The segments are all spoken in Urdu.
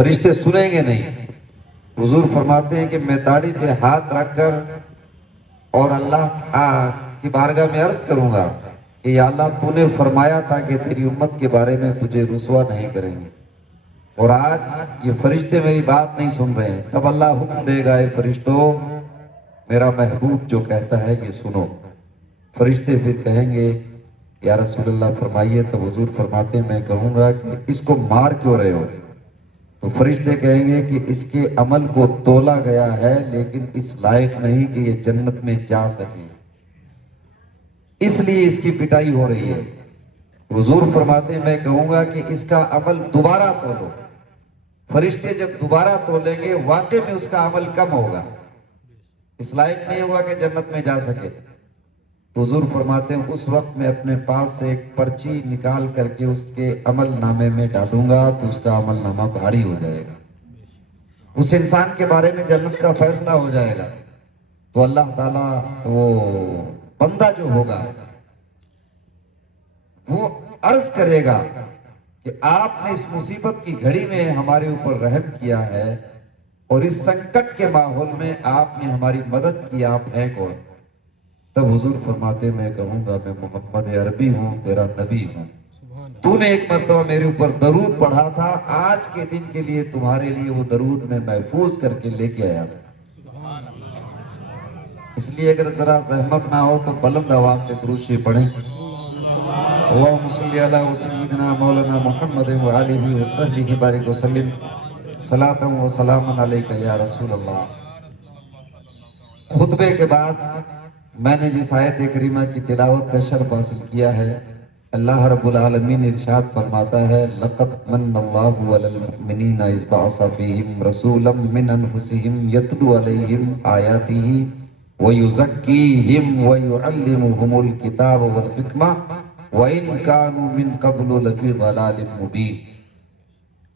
فرشتے سنیں گے نہیں. حضور فرماتے ہیں کہ میں داڑھی پہ ہاتھ رکھ کر اور اللہ کی بارگاہ میں عرض کروں گا کہ یا اللہ تو نے فرمایا تھا کہ تیری امت کے بارے میں تجھے رسوا نہیں کریں گے، اور آج یہ فرشتے میری بات نہیں سن رہے ہیں. تب اللہ حکم دے گا، اے فرشتوں میرا محبوب جو کہتا ہے یہ سنو. فرشتے پھر کہیں گے یا رسول اللہ فرمائیے. تو حضور فرماتے ہیں میں کہوں گا کہ اس کو مار کیوں رہے ہو؟ تو فرشتے کہیں گے کہ اس کے عمل کو تولا گیا ہے لیکن اس لائق نہیں کہ یہ جنت میں جا سکے، اس لیے اس کی پٹائی ہو رہی ہے. حضور فرماتے ہیں میں کہوں گا کہ اس کا عمل دوبارہ تولو. فرشتے جب دوبارہ تولیں گے واقعی میں اس کا عمل کم ہوگا، اس لائق نہیں ہوگا کہ جنت میں جا سکے. تو حضور فرماتے ہیں اس وقت میں اپنے پاس سے ایک پرچی نکال کر کے اس کے عمل نامے میں ڈالوں گا تو اس کا عمل نامہ بھاری ہو جائے گا. اس انسان کے بارے میں جنت کا فیصلہ ہو جائے گا. تو اللہ تعالیٰ وہ بندہ جو ہوگا وہ عرض کرے گا کہ آپ نے اس مصیبت کی گھڑی میں ہمارے اوپر رحم کیا ہے اور اس سنکٹ کے ماحول میں آپ نے ہماری مدد کی، آپ ہیں کون؟ تب حضور فرماتے میں کہوں گا میں محمد عربی ہوں، تیرا نبی ہوں. تو نے ایک مرتبہ میرے اوپر درود پڑھا تھا، آج کے دن کے لیے تمہارے لیے وہ درود میں محفوظ کر کے لے کے آیا تھا. اس لیے اگر ذرا زحمت نہ ہو تو بلند آواز سے درود شریف پڑھیں. اللہم صلی علی سیدنا مولانا محمد وآلہ وصحبہ بارک وسلم صلاۃ و سلام علیک یا رسول اللہ. خطبے کے بعد میں نے جس آیت کریمہ کی تلاوت کا شرف حاصل کیا ہے، اللہ رب العالمین ارشاد فرماتا ہے لَقَدْ مَنَّ اللَّهُ عَلَى الْمُؤْمِنِينَ إِذْ بَعَثَ فِيهِمْ رَسُولًا مِّنْ أَنفُسِهِمْ يَتْلُو عَلَيْهِمْ آيَاتِهِ وَيُزَكِّيهِمْ وَيُعَلِّمُهُمُ الْكِتَابَ وَالْحِكْمَةَ وَإِنْ كَانُوا مِنْ قَبْلُ لَفِي ضَلَالٍ مُبِينٍ.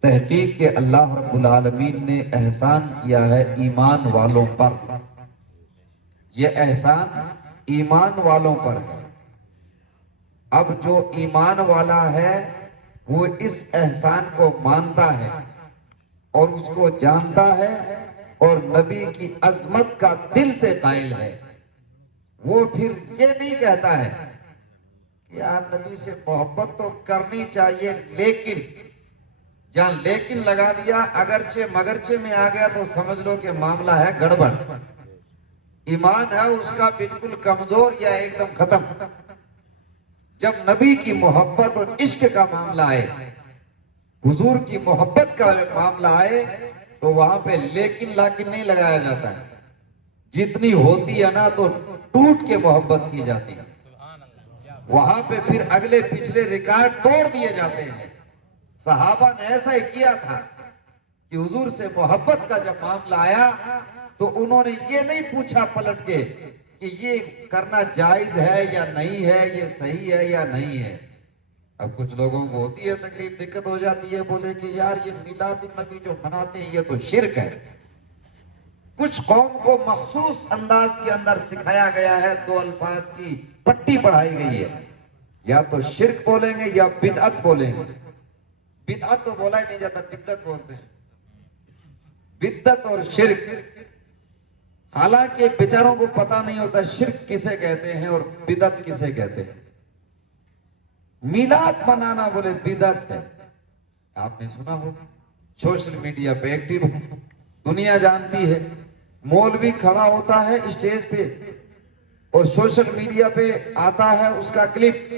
تحقیق کہ اللہ رب العالمین نے احسان کیا ہے ایمان والوں پر، یہ احسان ایمان والوں پر ہے. اب جو ایمان والا ہے وہ اس احسان کو مانتا ہے اور اس کو جانتا ہے اور نبی کی عظمت کا دل سے قائل ہے. وہ پھر یہ نہیں کہتا ہے کہ یار نبی سے محبت تو کرنی چاہیے لیکن، جہاں لیکن لگا دیا اگرچہ مگرچہ میں آ گیا تو سمجھ لو کہ معاملہ ہے گڑبڑ، ایمان ہے اس کا بالکل کمزور یا ایک دم ختم. جب نبی کی محبت اور عشق کا معاملہ آئے، حضور کی محبت کا معاملہ آئے تو وہاں پہ لیکن لاکن نہیں لگایا جاتا ہے. جتنی ہوتی ہے نا تو ٹوٹ کے محبت کی جاتی ہے. وہاں پہ پھر اگلے پچھلے ریکارڈ توڑ دیے جاتے ہیں. صحابہ نے ایسا ہی کیا تھا کہ حضور سے محبت کا جب معاملہ آیا تو انہوں نے یہ نہیں پوچھا پلٹ کے کہ یہ کرنا جائز ہے یا نہیں ہے، یہ صحیح ہے یا نہیں ہے. اب کچھ لوگوں کو ہوتی ہے تکلیف، دقت ہو جاتی ہے، بولے کہ یار یہ میلاد النبی جو مناتے ہیں یہ تو شرک ہے. کچھ قوم کو مخصوص انداز کے اندر سکھایا گیا ہے، دو الفاظ کی پٹی پڑھائی گئی ہے، یا تو شرک بولیں گے یا بدعت بولیں گے. بدعت تو بولا ہی نہیں جاتا، بدعت بولتے ہیں. بدعت اور شرک، حالانکہ بیچاروں کو پتہ نہیں ہوتا شرک کسے کہتے ہیں اور بدعت کسے کہتے ہیں. میلاد منانا بولے بدعت ہے. آپ نے سنا ہوگا، سوشل میڈیا پہ ایکٹیو دنیا جانتی ہے. مولوی کھڑا ہوتا ہے اسٹیج پہ اور سوشل میڈیا پہ آتا ہے اس کا کلپ.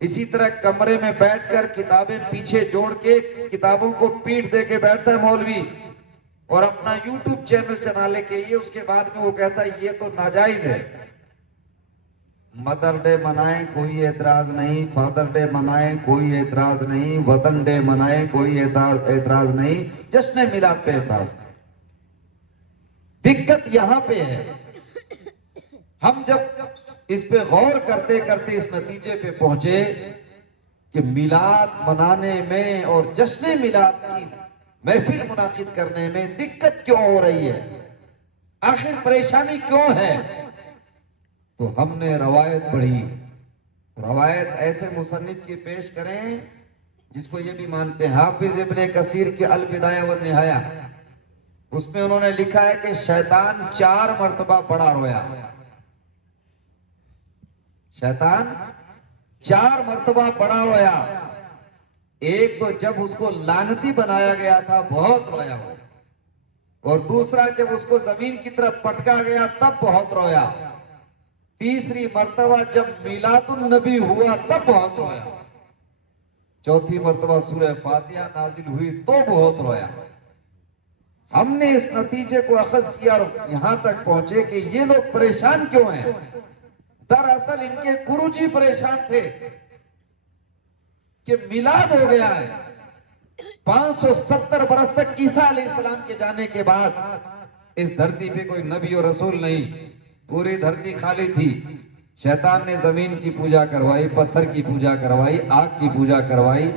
اسی طرح کمرے میں بیٹھ کر کتابیں پیچھے جوڑ کے کتابوں کو پیٹھ دے کے بیٹھتا ہے مولوی اور اپنا یوٹیوب چینل چلانے کے لیے اس کے بعد میں وہ کہتا ہے یہ تو ناجائز ہے. مدر ڈے منائیں کوئی اعتراض نہیں، فادر ڈے منائیں کوئی اعتراض نہیں، وطن ڈے منائیں کوئی اعتراض نہیں، جشن میلاد پہ اعتراض. دقت یہاں پہ ہے. ہم جب اس پہ غور کرتے کرتے اس نتیجے پہ پہنچے کہ میلاد منانے میں اور جشن میلاد کی محفل منعقد کرنے میں دقت کیوں ہو رہی ہے، آخر پریشانی کیوں ہے، تو ہم نے روایت پڑھی. روایت ایسے مصنف کی پیش کریں جس کو یہ بھی مانتے ہیں، حافظ ابن کثیر کے البدایہ والنہایہ، اس میں انہوں نے لکھا ہے کہ شیطان 4 مرتبہ بڑا رویا. شیطان 4 مرتبہ بڑا رویا. ایک تو جب اس کو لعنتی بنایا گیا تھا بہت رویا ہوا، اور دوسرا جب اس کو زمین کی طرف پٹکا گیا تب بہت رویا. تیسری مرتبہ جب میلاد النبی ہوا تب بہت رویا. چوتھی مرتبہ سورہ فاتحہ نازل ہوئی تو بہت رویا. ہم نے اس نتیجے کو اخذ کیا اور یہاں تک پہنچے کہ یہ لوگ پریشان کیوں ہیں. دراصل ان کے گرو جی پریشان تھے کہ میلاد ہو گیا ہے. 570 برس تک عیسیٰ علیہ السلام کے جانے کے بعد اس دھرتی پہ کوئی نبی اور رسول نہیں، پوری دھرتی خالی تھی. شیطان نے زمین کی پوجا کروائی، پتھر کی پوجا کروائی، آگ کی پوجا کروائی،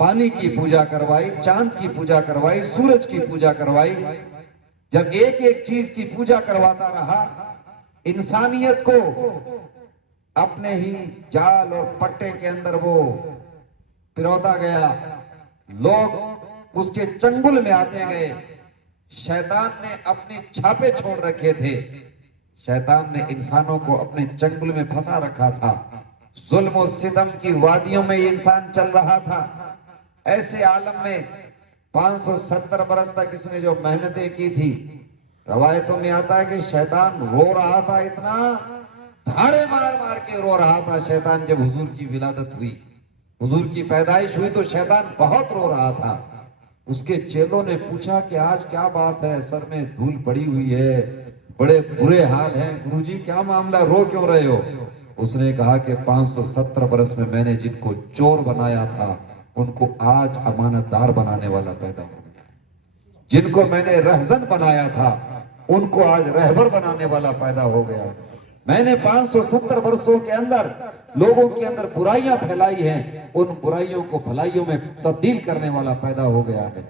پانی کی پوجا کروائی، چاند کی پوجا کروائی، سورج کی پوجا کروائی. جب ایک ایک چیز کی پوجا کرواتا رہا، انسانیت کو اپنے ہی جال اور پٹے کے اندر وہ پروتا گیا. لوگ اس کے چنگل میں آتے گئے. شیطان نے اپنے چھاپے چھوڑ رکھے تھے. شیطان نے انسانوں کو اپنے چنگل میں پھنسا رکھا تھا. ظلم و ستم کی وادیوں میں یہ انسان چل رہا تھا. ایسے عالم میں 570 برس تک اس نے جو محنتیں کی تھی، روایتوں میں آتا ہے کہ شیطان رو رہا تھا، اتنا دھاڑے مار مار کے رو رہا تھا. شیطان جب حضور کی ولادت ہوئی، حضور کی پیدائش ہوئی تو شیطان بہت رو رہا تھا. اس کے چیلوں نے پوچھا کہ آج کیا بات ہے، سر میں دھول پڑی ہوئی ہے، بڑے برے حال ہیں، گرو جی کیا معاملہ، رو کیوں رہے ہو؟ اس نے کہا کہ 570 برس میں نے جن کو چور بنایا تھا ان کو آج امانت دار بنانے والا پیدا ہو گیا. جن کو میں نے رہزن بنایا تھا ان کو آج رہبر بنانے والا پیدا ہو گیا. میں نے 570 برسوں کے اندر لوگوں کے اندر برائیاں پھیلائی ہیں، ان برائیوں کو بھلائیوں میں تبدیل کرنے والا پیدا ہو گیا ہے.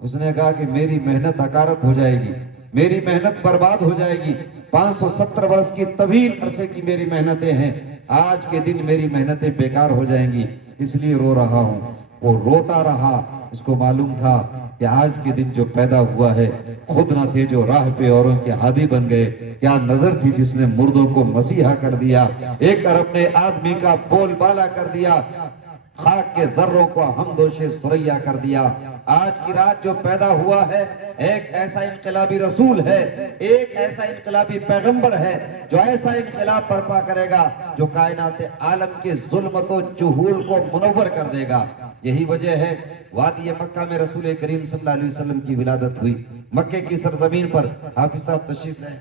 اس نے کہا کہ میری محنت حقارت ہو جائے گی، میری محنت برباد ہو جائے گی. 570 برس کی طویل عرصے کی میری محنتیں ہیں، آج کے دن میری محنتیں بیکار ہو جائیں گی، اس لیے رو رہا ہوں. وہ روتا رہا. اس کو معلوم تھا کہ آج کے دن جو پیدا ہوا ہے خود نہ تھے جو راہ پہ اوروں کے ہادی بن گئے. کیا نظر تھی جس نے مردوں کو مسیحا کر دیا، ایک ارب نے آدمی کا بول بالا کر دیا، خاک کے ذروں کو حمدوش سریا کر دیا. آج کی رات جو پیدا ہوا ہے ایک ایسا انقلابی رسول ہے، ایک ایسا انقلابی پیغمبر ہے جو ایسا انقلاب برپا کرے گا جو کائنات عالم کے ظلمت و جہول کو منور کر دے گا. یہی وجہ ہے وادی مکہ میں رسول کریم صلی اللہ علیہ وسلم کی ولادت ہوئی. مکے کی سرزمین پر. حافظ صاحب تشریف لائیں.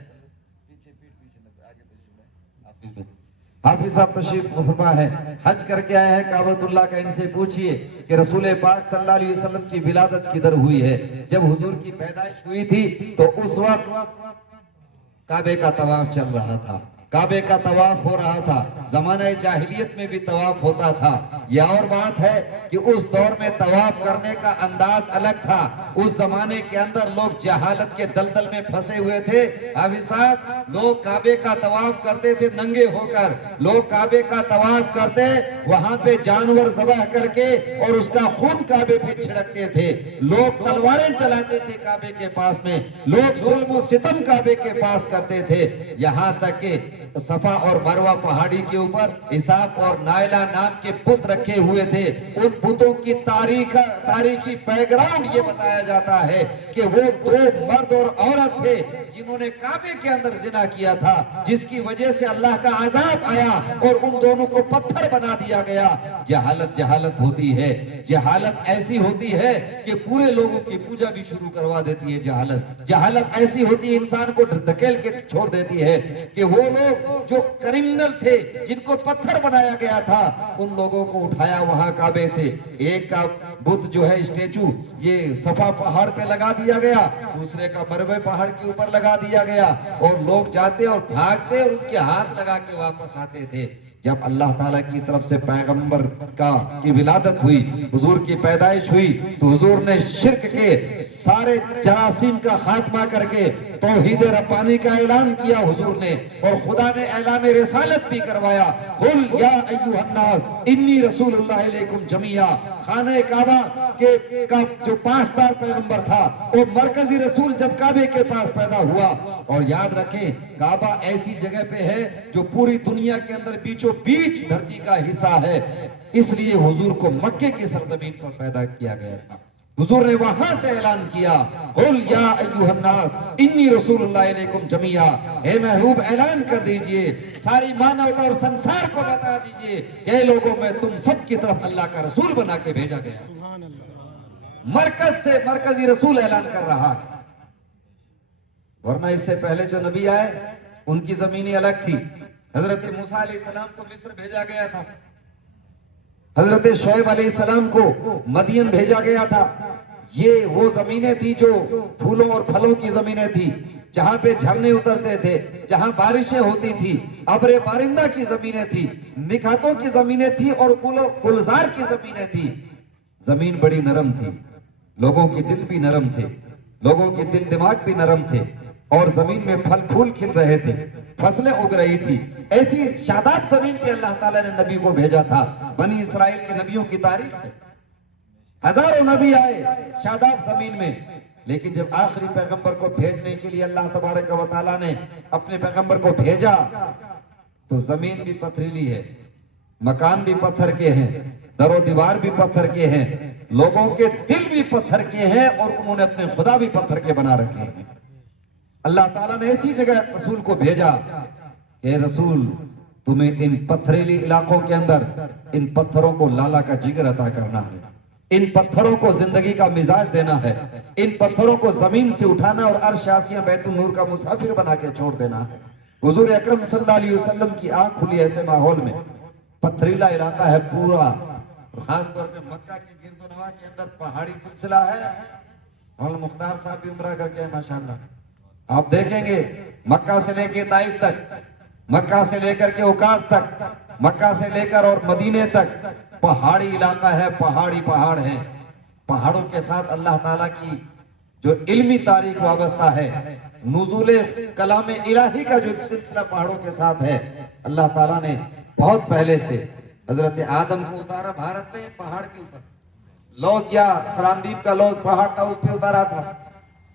حافظ صاحب تشریف فرما ہے، حج کر کے آئے ہیں کعبۃ اللہ کا. ان سے پوچھئے کہ رسول پاک صلی اللہ علیہ وسلم کی ولادت کدھر ہوئی ہے. جب حضور کی پیدائش ہوئی تھی تو اس وقت کعبے کا طواف چل رہا تھا، کعبے کا طواف ہو رہا تھا. زمانہ جاہلیت میں بھی طواف ہوتا تھا. یہ اور بات ہے کہ اس دور میں طواف کرنے کا انداز الگ تھا. اس زمانے کے اندر لوگ جہالت کے دلدل میں پھنسے ہوئے تھے. حافظ صاحب، لوگ کعبے کا طواف کرتے تھے ننگے ہو کر. لوگ کعبے کا طواف کرتے وہاں پہ جانور ذبح کر کے اور اس کا خون کعبے پہ چھڑکتے تھے. لوگ تلواریں چلاتے تھے کعبے کے پاس میں. لوگ ظلم و ستم کعبے کے پاس کرتے تھے. یہاں تک کہ صفا اور مروہ پہاڑی کے اوپر اسحاق اور نائلہ نام کے بت رکھے ہوئے تھے. ان بتوں کی تاریخی بیک گراؤنڈ یہ بتایا جاتا ہے کہ وہ 2 مرد اور عورت تھے جنہوں نے کعبے کے اندر زنا کیا تھا، جس کی وجہ سے اللہ کا عذاب آیا اور ان دونوں کو پتھر بنا دیا گیا. جہالت ہوتی ہے. جہالت ایسی ہوتی ہے کہ پورے لوگوں کی پوجا بھی شروع کروا دیتی ہے. جہالت ایسی ہوتی ہے انسان کو دھکیل کے چھوڑ دیتی ہے کہ وہ لوگ جو کرمنل تھے جن کو پتھر بنایا گیا تھا ان لوگوں کو اٹھایا وہاں کعبے سے. ایک کا بت جو ہے اسٹیچو یہ صفا پہاڑ پہ لگا دیا گیا، دوسرے کا مروے پہاڑ کے اوپر لگا دیا گیا، اور لوگ جاتے اور بھاگتے اور ان کے ہاتھ لگا کے واپس آتے تھے. جب اللہ تعالیٰ کی طرف سے پیغمبر کی ولادت ہوئی، حضور کی پیدائش ہوئی، تو حضور نے شرک کے سارے جراثیم کا خاتمہ کر کے توحید ربانی کا اعلان کیا حضور نے، اور خدا نے اعلان رسالت بھی کروایا، قل یا ایھا الناس انی رسول اللہ علیکم جمیعا۔ خانہ کعبہ کا جو پاسدار پیغمبر تھا وہ مرکزی رسول جب کعبے کے پاس پیدا ہوا، اور یاد رکھیں کعبہ ایسی جگہ پہ ہے جو پوری دنیا کے اندر بیچوں بیچ دھرتی کا حصہ ہے، اس لیے حضور کو مکے کی سرزمین پر پیدا کیا گیا تھا۔ حضور نے وہاں سے اعلان کیا، قل یا ایھا الناس انی رسول اللہ علیکم جمیعا، اے محبوب اعلان کر دیجئے، ساری مانوتا اور سنسار کو بتا دیجئے کہ اے لوگوں میں تم سب کی طرف اللہ کا رسول بنا کے بھیجا گیا۔ مرکز سے مرکزی رسول اعلان کر رہا ہے، ورنہ اس سے پہلے جو نبی آئے ان کی زمینی الگ تھی۔ حضرت موسیٰ علیہ السلام کو مصر بھیجا گیا تھا، حضرت شعیب علیہ السلام کو مدین بھیجا گیا تھا۔ یہ وہ زمینیں تھی جو پھولوں اور پھلوں کی زمینیں تھی، جہاں پہ جھرنے اترتے تھے، جہاں بارشیں ہوتی تھی، ابر بارندہ کی زمینیں تھی، نکاتوں کی زمینیں تھی، اور گلزار کی زمینیں تھی۔ زمین بڑی نرم تھی، لوگوں کے دل بھی نرم تھے، لوگوں کے دل دماغ بھی نرم تھے، اور زمین میں پھل پھول کھل رہے تھے، فصلیں اگ رہی تھی۔ ایسی شاداب زمین پہ اللہ تعالیٰ نے نبی کو بھیجا تھا۔ بنی اسرائیل کے نبیوں کی تاریخ ہے، ہزاروں نبی آئے شاداب زمین میں، لیکن جب آخری پیغمبر کو بھیجنے کے لیے اللہ تبارک و تعالیٰ نے اپنے پیغمبر کو بھیجا تو زمین بھی پتھریلی ہے، مکان بھی پتھر کے ہیں، در و دیوار بھی پتھر کے ہیں، لوگوں کے دل بھی پتھر کے ہیں، اور انہوں نے اپنے خدا بھی پتھر کے بنا رکھے ہیں۔ اللہ تعالیٰ نے ایسی جگہ رسول کو بھیجا کہ رسول تمہیں ان پتھریلی علاقوں کے اندر ان پتھروں کو لالا کا جگر عطا کرنا ہے، ان پتھروں کو زندگی کا مزاج دینا ہے، ان پتھروں کو زمین سے اٹھانا اور عرش آسیاں بیت النور کا مسافر بنا کے چھوڑ دینا ہے۔ حضور اکرم صلی اللہ علیہ وسلم کی آنکھ کھلی ایسے ماحول میں، پتھریلا علاقہ ہے پورا، اور خاص طور پہ مکہ کے گرد و نواح کے اندر پہاڑی سلسلہ ہے۔ اور مختار صاحب بھی عمرہ کر کے ماشاءاللہ، آپ دیکھیں گے مکہ سے لے کے طائف تک، مکہ سے لے کر کے عکاظ تک، مکہ سے لے کر اور مدینے تک پہاڑی علاقہ ہے، پہاڑی پہاڑ ہیں۔ پہاڑوں کے ساتھ اللہ تعالیٰ کی جو علمی تاریخ وابستہ ہے، نزول کلام الہی کا جو سلسلہ پہاڑوں کے ساتھ ہے، اللہ تعالیٰ نے بہت پہلے سے حضرت آدم کو اتارا بھارت میں پہاڑ کے اوپر، لوز یا سراندیپ کا لوز پہاڑ تھا، اس پہ اتارا تھا۔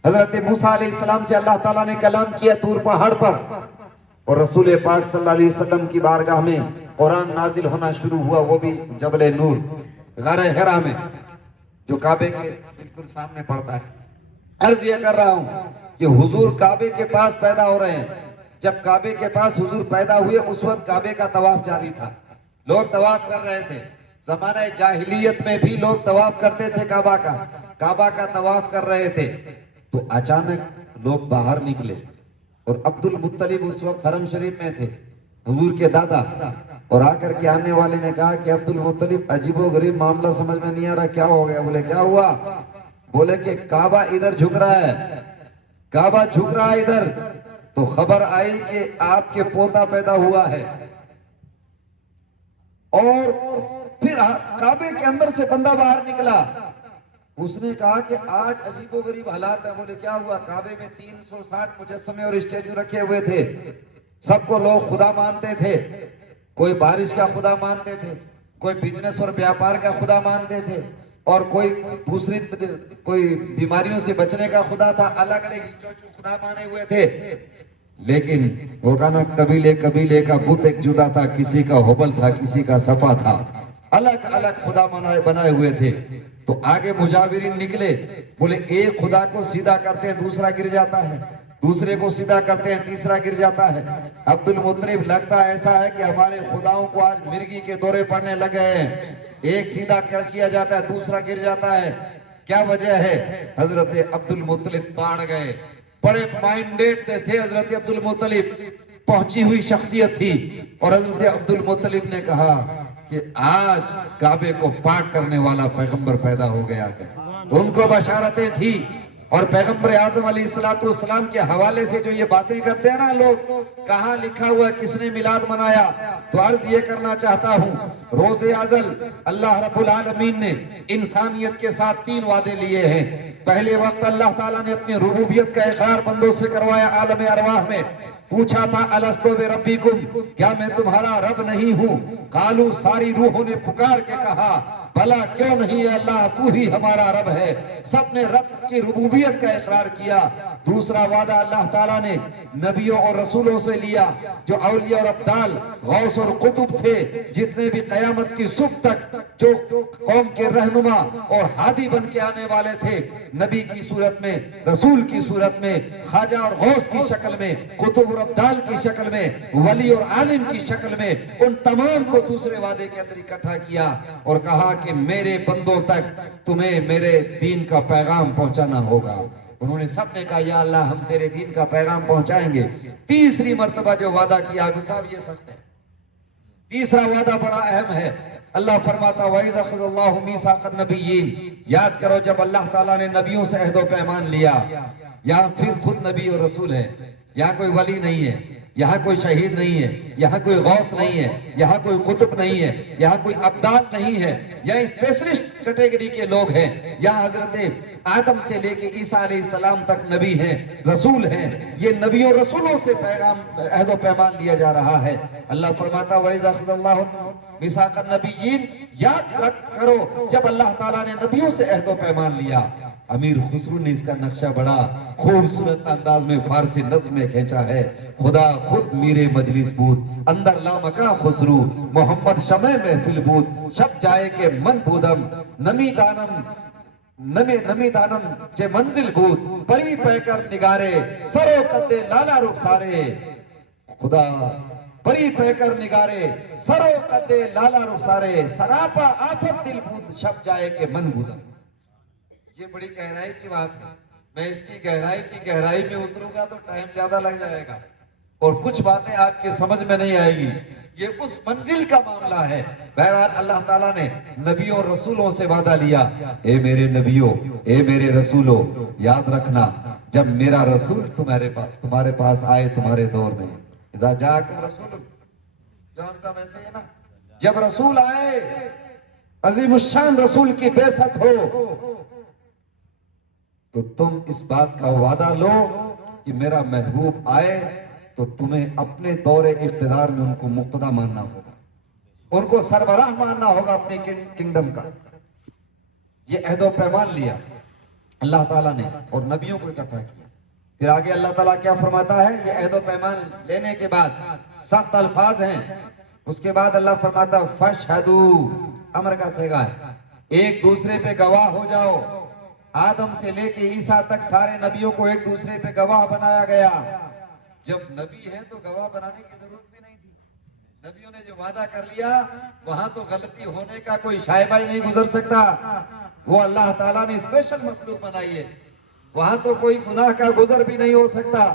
حضرت موسیٰ علیہ السلام سے اللہ تعالیٰ نے کلام کیا طور پہاڑ پر، اور رسول پاک صلی اللہ علیہ وسلم کی بارگاہ میں قرآن نازل ہونا شروع ہوا، وہ بھی جبل نور غار حرا میں، جو کعبے کے بالکل سامنے پڑتا ہے۔ عرض یہ کر رہا ہوں کہ حضور کعبے کے پاس پیدا ہو رہے ہیں۔ جب کعبے کے پاس حضور پیدا ہوئے اس وقت کعبے کا طواف جاری تھا، لوگ طواف کر رہے تھے۔ زمانہ جاہلیت میں بھی لوگ طواف کرتے تھے، کعبہ کا طواف کر رہے تھے، تو اچانک لوگ باہر نکلے، اور عبد المطلب اس وقت حرم شریف میں تھے، حضور کے دادا، اور آ کر کے آنے والے نے کہا کہ عبد المطلب عجیب و غریب معاملہ سمجھ میں نہیں آ رہا، کیا ہو گیا؟ بولے کیا ہوا؟ بولے کہ کعبہ ادھر جھک رہا ہے، کعبہ جھک رہا ہے ادھر، تو خبر آئی کہ آپ کے پوتا پیدا ہوا ہے۔ اور پھر کعبے کے اندر سے بندہ باہر نکلا، اس نے کہا کہ آج عجیب و غریب حالات ہے۔ بولے کیا ہوا؟ کعبے میں 360 مجسمے اور اسٹیچو رکھے ہوئے تھے، سب کو لوگ خدا مانتے تھے، کوئی بارش کا خدا مانتے تھے، کوئی بزنس اور بیاپار کا خدا مانتے تھے، اور کوئی دوسری کوئی بیماریوں سے بچنے کا خدا تھا، الگ الگ خدا مانے ہوئے تھے۔ لیکن وہ کہا نا قبیلے کا بت ایک جدا تھا، کسی کا حبل تھا، کسی کا صفا تھا، الگ الگ خدا بنائے ہوئے تھے۔ تو آگے مجاورین نکلے، بولے ایک خدا کو سیدھا کرتے ہیں دوسرا گر جاتا ہے، دوسرے کو سیدھا کرتے ہیں تیسرا گر جاتا ہے۔ عبد المطلب لگتا ایسا ہے کہ ہمارے خداؤں کو آج مرگی کے دورے پڑنے لگے ہیں، ایک سیدھا کیا جاتا ہے دوسرا گر جاتا ہے، کیا وجہ ہے؟ حضرت عبد المطلب پاڑ گئے، بڑے مائنڈیڈ تھے حضرت عبد المطلب، پہنچی ہوئی شخصیت تھی، اور حضرت عبد المطلب نے کہا کہ آج کعبے کو پاک کرنے والا پیغمبر پیدا ہو گیا ہے۔ ان کو بشارتیں تھی، اور پیغمبر اعظم علیہ السلام کے حوالے سے جو یہ باتیں کرتے ہیں نا لوگ، کہاں لکھا ہوا کس نے میلاد منایا، تو عرض یہ کرنا چاہتا ہوں، روز ازل اللہ رب العالمین نے انسانیت کے ساتھ 3 وعدے لیے ہیں۔ پہلے وقت اللہ تعالیٰ نے اپنی ربوبیت کا اقرار بندوں سے کروایا عالم ارواح میں، پوچھا تھا الستو بربکم، کیا میں تمہارا رب نہیں ہوں؟ قالو، ساری روحوں نے پکار کے کہا بھلا کیوں نہیں ہے اللہ، تو ہی ہمارا رب ہے۔ سب نے رب کی ربوبیت کا اقرار کیا۔ دوسرا وعدہ اللہ تعالیٰ نے نبیوں اور رسولوں سے لیا، جو اولیاء اور ابدال، غوث اور قطب تھے، جتنے بھی قیامت کی صبح تک جو قوم کے رہنما اور ہادی بن کے آنے والے تھے، نبی کی صورت میں، رسول کی صورت میں، خواجہ اور غوث کی شکل میں، قطب اور ابدال کی شکل میں، ولی اور عالم کی شکل میں، ان تمام کو دوسرے وعدے کے اندر اکٹھا کیا اور کہا کہ میرے بندوں تک تمہیں میرے دین کا پیغام پہنچانا ہوگا۔ انہوں نے سب نے کہا یا اللہ ہم تیرے دین کا پیغام پہنچائیں گے۔ تیسری مرتبہ جو وعدہ کیا ابھی صاحب یہ سچ ہے، تیسرا وعدہ بڑا اہم ہے۔ اللہ فرماتا وَإِذَا أَخَذَ اللَّهُ مِيثَاقَ النَّبِيِّينَ، یاد کرو جب اللہ تعالیٰ نے نبیوں سے عہد و پیمان لیا، یہاں پھر خود نبی اور رسول ہے، یہاں کوئی ولی نہیں ہے، یہاں کوئی شہید نہیں ہے، یہاں کوئی غوث نہیں ہے، یہاں کوئی قطب نہیں ہے، یہاں کوئی ابدال نہیں ہے، یہاں اسپیشلسٹ کیٹیگری کے لوگ ہیں، یہاں حضرت آدم سے لے کے عیسیٰ علیہ السلام تک نبی ہیں، رسول ہیں۔ یہ نبیوں رسولوں سے پیغام عہد و پیمان لیا جا رہا ہے۔ اللہ فرماتا وَإِذَا أَخَذَ اللَّهُ مِيثَاقَ النَّبِيِّينَ، یاد رکھ کرو جب اللہ تعالیٰ نے نبیوں سے عہد و پیمان لیا۔ امیر خسرو نے اس کا نقشہ بڑا خوبصورت انداز میں فارسی نظم میں کھینچا ہے۔ خدا خود میرے مجلس بود، اندر لامکاں خسرو، محمد شمع محفل بود، شب جائے کے من بودم، نمی دانم چے منزل بود، پری پیکر نگارے سرو قد لالا رخسارے، خدا پری پیکر نگارے سرو قد لالا رخسارے، سراپا آفت دل بود، شب جائے کے من بودم۔ یہ بڑی گہرائی کی بات ہے، میں اس کی گہرائی میں اتروں گا تو ٹائم زیادہ لگ جائے گا اور کچھ باتیں آپ کے سمجھ میں نہیں آئے گی۔ یہ اس منزل کا معاملہ ہے۔ بہرحال اللہ تعالیٰ نے نبیوں اور رسولوں سے وعدہ لیا، اے میرے نبیوں، اے میرے رسولوں، یاد رکھنا جب میرا رسول تمہارے پاس آئے تمہارے دور میں، اذا جاءکم رسول، جان صاحب ایسے ہے نا، جب رسول آئے، عظیم الشان رسول کی بعثت ہو، تو تم اس بات کا وعدہ لو کہ میرا محبوب آئے تو تمہیں اپنے دور اقتدار میں ان کو مقتدی ماننا ہوگا، ان کو سربراہ ماننا ہوگا اپنے کنگڈم کا۔ یہ عہد و پیمان لیا اللہ تعالیٰ نے اور نبیوں کو اکٹھا کیا۔ پھر آگے اللہ تعالیٰ کیا فرماتا ہے؟ یہ عہد و پیمان لینے کے بعد سخت الفاظ ہیں، اس کے بعد اللہ فرماتا فَاشْهَدُوا، امر کا صیغہ ہے، ایک دوسرے پہ گواہ ہو جاؤ۔ آدم سے لے کے عیسیٰ تک سارے نبیوں کو ایک دوسرے پہ گواہ بنایا گیا۔ جب نبی ہے تو گواہ بنانے کی ضرورت بھی نہیں تھی، نبیوں نے جو وعدہ کر لیا وہاں تو غلطی ہونے کا کوئی شائبہ ہی نہیں گزر سکتا، وہ اللہ تعالیٰ نے اسپیشل مخلوق بنائی ہے، وہاں تو کوئی گناہ کا گزر بھی نہیں ہو سکتا۔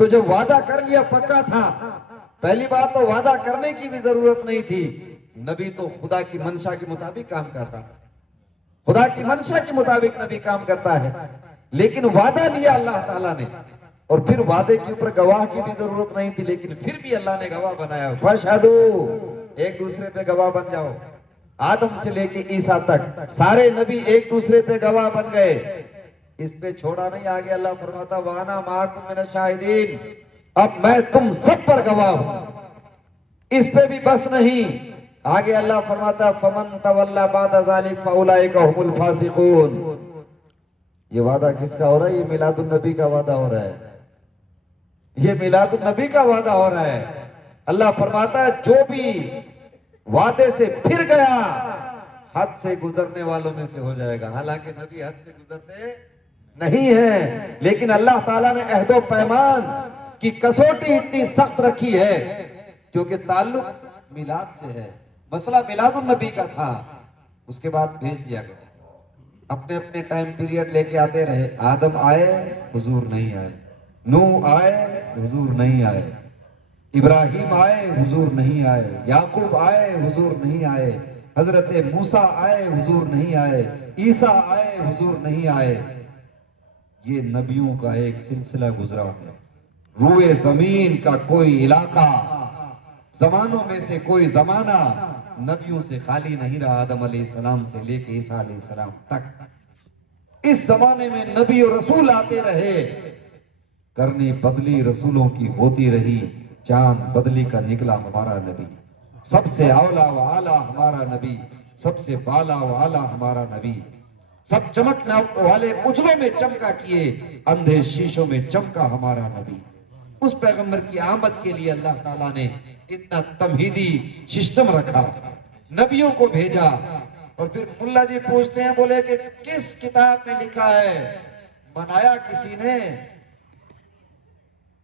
تو جب وعدہ کر لیا پکا تھا، پہلی بات تو وعدہ کرنے کی بھی ضرورت نہیں تھی، نبی تو خدا کی منشا کے مطابق کام کرتا ہے، خدا کی منشا کے مطابق نبی کام کرتا ہے، لیکن وعدہ لیا اللہ تعالیٰ نے اور پھر وعدے کے اوپر گواہ کی بھی ضرورت نہیں تھی، لیکن پھر بھی اللہ نے گواہ بنایا، فَاشْهَدُوا، ایک دوسرے پہ گواہ بن جاؤ۔ آدم سے لے کے عیسیٰ تک سارے نبی ایک دوسرے پہ گواہ بن گئے، اس پہ چھوڑا نہیں۔ آگے اللہ فرماتا وَأَنَا مَعَكُم مِّنَ الشَّاهِدِينَ، اب میں تم سب پر گواہ ہوں۔ اس پہ بھی بس نہیں، آگے اللہ فرماتا فَمَن تَوَلَّى بَعْدَ ذَلِكَ فَأُولَٰئِكَ هُمُ الْفَاسِقُونَ۔ یہ وعدہ کس کا ہو رہا ہے؟ یہ میلاد النبی کا وعدہ ہو رہا ہے، یہ میلاد النبی کا وعدہ ہو رہا ہے۔ اللہ فرماتا ہے جو بھی وعدے سے پھر گیا حد سے گزرنے والوں میں سے ہو جائے گا۔ حالانکہ نبی حد سے گزرتے نہیں ہیں، لیکن اللہ تعالیٰ نے عہد و پیمان کی کسوٹی اتنی سخت رکھی ہے کیونکہ تعلق میلاد سے ہے، مسئلہ میلاد النبی کا تھا، اس کے بعد بھیج دیا گیا۔ اپنے اپنے ٹائم پیریڈ لے کے آتے رہے، آدم آئے حضور نہیں آئے، نوح آئے حضور نہیں آئے، ابراہیم آئے حضور نہیں آئے، یعقوب آئے حضور نہیں آئے، حضرت موسیٰ آئے حضور نہیں آئے، عیسیٰ آئے حضور نہیں آئے۔ یہ نبیوں کا ایک سلسلہ گزرا ہے. روئے زمین کا کوئی علاقہ، زمانوں میں سے کوئی زمانہ نبیوں سے خالی نہیں رہا، آدم علیہ السلام سے لے کے عیسیٰ علیہ السلام تک. اس زمانے میں نبی و رسول آتے رہے، کرنی بدلی رسولوں کی ہوتی رہی. چاند بدلی کا نکلا ہمارا نبی، سب سے اولا و اعلیٰ ہمارا نبی، سب سے بالا و اعلیٰ ہمارا نبی. سب چمکنے والے اجلوں میں چمکا کیے، اندھے شیشوں میں چمکا ہمارا نبی. اس پیغمبر کی آمد کے لیے اللہ تعالیٰ نے اتنا تمہیدی سسٹم رکھا، نبیوں کو بھیجا. اور پھر ملا جی پوچھتے ہیں، بولے کہ کس کتاب میں لکھا ہے؟ بنایا کسی نے؟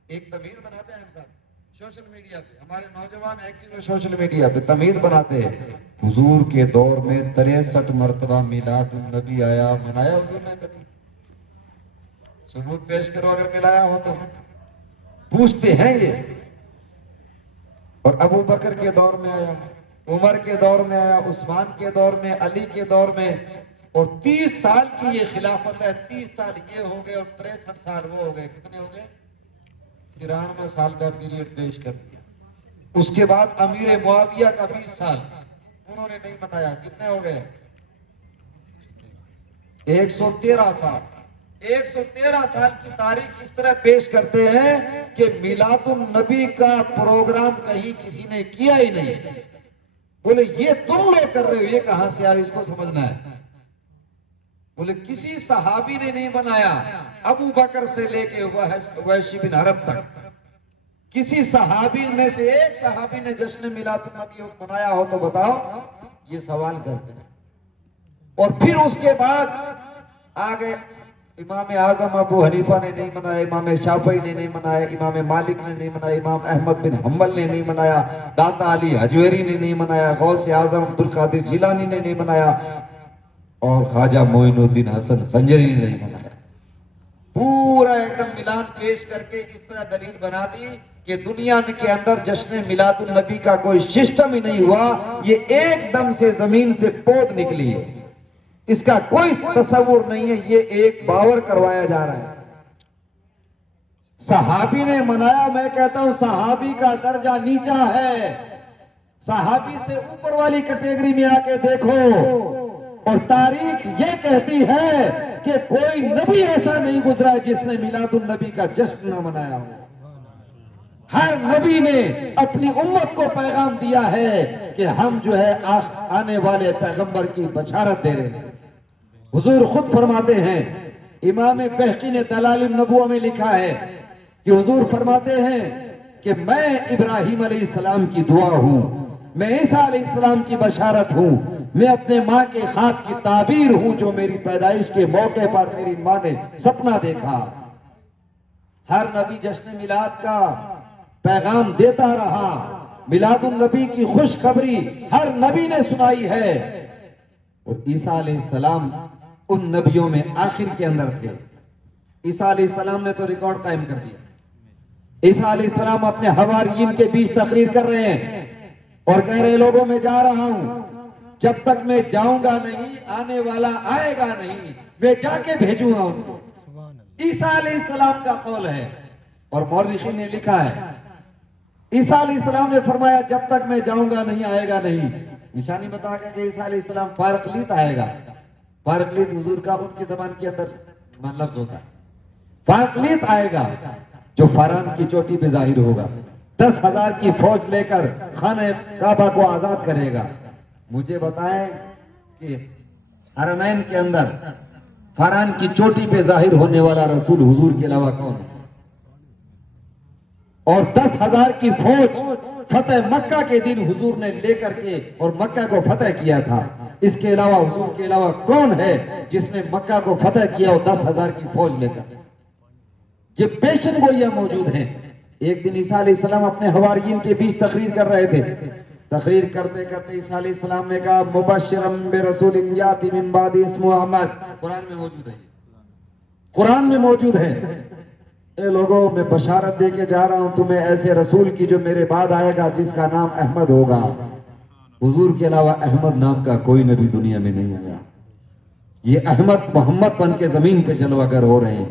ایک تمہید بناتے ہیں ہم صاحب سوشل میڈیا پہ، ہمارے نوجوان ایکٹیو سوشل میڈیا پہ تمہید بناتے ہیں. حضور کے دور میں 63 مرتبہ میلاد النبی آیا، منایا حضور نے کبھی؟ ثبوت پیش کرو اگر ملایا ہو تو. پوچھتے ہیں یہ. اور ابو بکر کے دور میں آیا، عمر کے دور میں آیا، عثمان کے دور میں، علی کے دور میں. اور 30 سال کی یہ خلافت ہے. 30 سال یہ ہو گئے اور 63 سال وہ ہو گئے. کتنے ہو گئے؟ 93 سال کا پیریڈ پیش کر دیا. اس کے بعد امیر معاویہ کا 20 سال انہوں نے نہیں منایا. کتنے ہو گئے؟ 113 سال. 113 سال کی تاریخ اس طرح پیش کرتے ہیں کہ میلاد النبی کا پروگرام کہیں کسی نے کیا ہی نہیں. بولے یہ تم لوگ کر رہے ہو، یہ کہاں سے آئے؟ اس کو سمجھنا ہے. بولے کسی صحابی نے نہیں بنایا، ابو بکر سے لے کے وحشی بن حرب تک کسی صحابی میں سے ایک صحابی نے جشن میلاد النبی منایا ہو تو بتاؤ. یہ سوال کرتے ہیں. اور پھر اس کے بعد آگے امام اعظم ابو حنیفہ نے نہیں منایا، امام شافعی نے نہیں منایا، امام مالک نے نہیں منایا، امام احمد بن حنبل نے نہیں منایا، داتا علی حجویری نے نہیں منایا، غوث اعظم عبدالقادر جیلانی نے نہیں منایا، اور خواجہ معین الدین حسن سنجری نے نہیں منایا. پورا ایک دم ملان پیش کر کے اس طرح دلیل بنا دی کہ دنیا کے اندر جشن میلاد النبی کا کوئی سسٹم ہی نہیں ہوا. یہ ایک دم سے زمین سے پود نکلی ہے، اس کا کوئی تصور نہیں ہے. یہ ایک باور کروایا جا رہا ہے. صحابی نے منایا، میں کہتا ہوں صحابی کا درجہ نیچا ہے. صحابی سے اوپر والی کیٹیگری میں آ کے دیکھو. اور تاریخ یہ کہتی ہے کہ کوئی نبی ایسا نہیں گزرا جس نے میلاد النبی کا جشن نہ منایا ہو. ہر نبی نے اپنی امت کو پیغام دیا ہے کہ ہم جو ہے آنے والے پیغمبر کی بشارت دے رہے ہیں. حضور خود فرماتے ہیں، امام بہقی نے دلائل النبوہ میں لکھا ہے کہ حضور فرماتے ہیں کہ میں ابراہیم علیہ السلام کی دعا ہوں، میں عیسیٰ علیہ السلام کی بشارت ہوں، میں اپنے ماں کے خواب کی تعبیر ہوں جو میری پیدائش کے موقع پر میری ماں نے سپنا دیکھا. ہر نبی جشن میلاد کا پیغام دیتا رہا. میلاد النبی کی خوشخبری ہر نبی نے سنائی ہے. اور عیسیٰ علیہ السلام ان نبیوں میں آخر کے اندر تھے. عیسیٰ علیہ السلام نے تو ریکارڈ قائم کر دیا. عیسیٰ علیہ السلام اپنے حواریین کے بیچ تقریر کر رہے ہیں اور کہہ رہے لوگوں میں جا رہا ہوں، جب تک میں جاؤں گا نہیں آنے والا آئے گا نہیں، میں جا کے بھیجوں گا ان کو. عیسیٰ علیہ السلام کا قول ہے اور مورخین نے لکھا ہے. عیسیٰ علیہ السلام نے فرمایا جب تک میں جاؤں گا نہیں آئے گا نہیں. نشانی بتا کے کہ عیسیٰ علیہ السلام فارقلیت آئے گا. فارقلیت حضور کا ان کی زبان کے اندر لفظ ہوتا ہے. فارقلیت آئے گا جو فاران کی چوٹی پہ ظاہر ہوگا، 10,000 کی فوج لے کر خانہ کعبہ کو آزاد کرے گا. مجھے بتائیں کہ حرمین کے اندر فاران کی چوٹی پہ ظاہر ہونے والا رسول حضور کے علاوہ کون ہے؟ اور 10,000 کی فوج فتح مکہ کے دن حضور نے لے کر کے اور مکہ کو فتح کیا تھا. اس کے علاوہ حضور کے علاوہ کون ہے جس نے مکہ کو فتح کیا اور 10,000 کی فوج لے کر؟ یہ پیشن گوئیاں موجود ہیں. ایک دن عیسیٰ علیہ السلام اپنے حواریین کے بیچ تقریر کر رہے تھے. تقریر کرتے کرتے عیسیٰ علیہ السلام نے کہا مبشرم برسول یاتی من بعد اسمہ احمد. قرآن میں موجود ہے، قرآن میں موجود ہے. اے لوگوں میں بشارت دے کے جا رہا ہوں تمہیں ایسے رسول کی جو میرے بعد آئے گا جس کا نام احمد ہوگا. حضور کے علاوہ احمد نام کا کوئی نبی دنیا میں نہیں آیا. یہ احمد محمد بن کے زمین پہ جلوہ گر ہو رہے ہیں.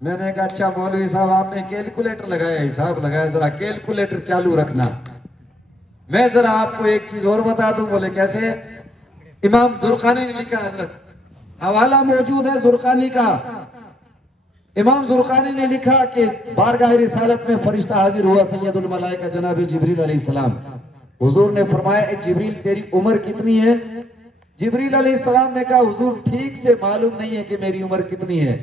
میں نے کہا اچھا مولوی صاحب آپ نے کیلکولیٹر لگایا, حساب لگایا, ذرا کیلکولیٹر چالو رکھنا. میں ذرا آپ کو ایک چیز اور بتا دوں. بولے کیسے؟ امام زرقانی نے لکھا, حضرت حوالہ موجود ہے زرقانی کا. امام زرقانی نے لکھا کہ بارگاہ رسالت میں فرشتہ حاضر ہوا, سید الملائکہ جناب جبریل علیہ السلام. حضور نے فرمایا اے جبریل تیری عمر کتنی ہے؟ جبریل علیہ السلام نے کہا حضور ٹھیک سے معلوم نہیں ہے کہ میری عمر کتنی ہے,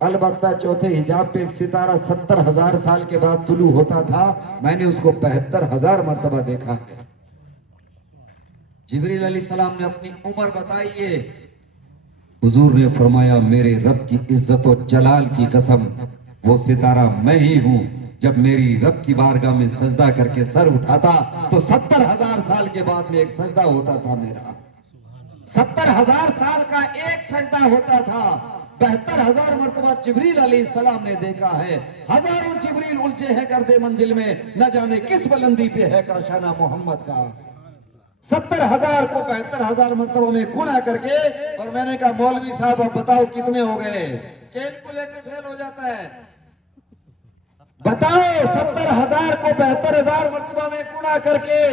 البتہ چوتھے حجاب پہ ایک ستارہ 70,000 سال کے بعد طلوع ہوتا تھا, میں نے اس کو 72,000 مرتبہ دیکھا ہے. جبریل علیہ السلام نے اپنی عمر بتائی ہے. حضور نے فرمایا میرے رب کی عزت و جلال کی قسم, وہ ستارہ میں ہی ہوں. جب میری رب کی بارگاہ میں سجدہ کر کے سر اٹھاتا تو 70,000 سال کے بعد میں ایک سجدہ ہوتا تھا میرا. 70,000 سال کا ایک سجدہ ہوتا تھا. 72,000 مرتبہ جبریل علیہ السلام نے دیکھا ہے. ہزاروں جبریل الجھے ہیں گردے منزل میں, نہ جانے کس بلندی پہ ہے کاشانہ محمد کا. 70,000 کو 72,000 مرتبہ میں گنا کر کے, اور میں نے کہا مولوی صاحب اب بتاؤ کتنے ہو گئے؟ کیلکولیٹر فیل ہو جاتا ہے. بتاؤ 70,000 کو 72,000 مرتبہ میں گنا کر کے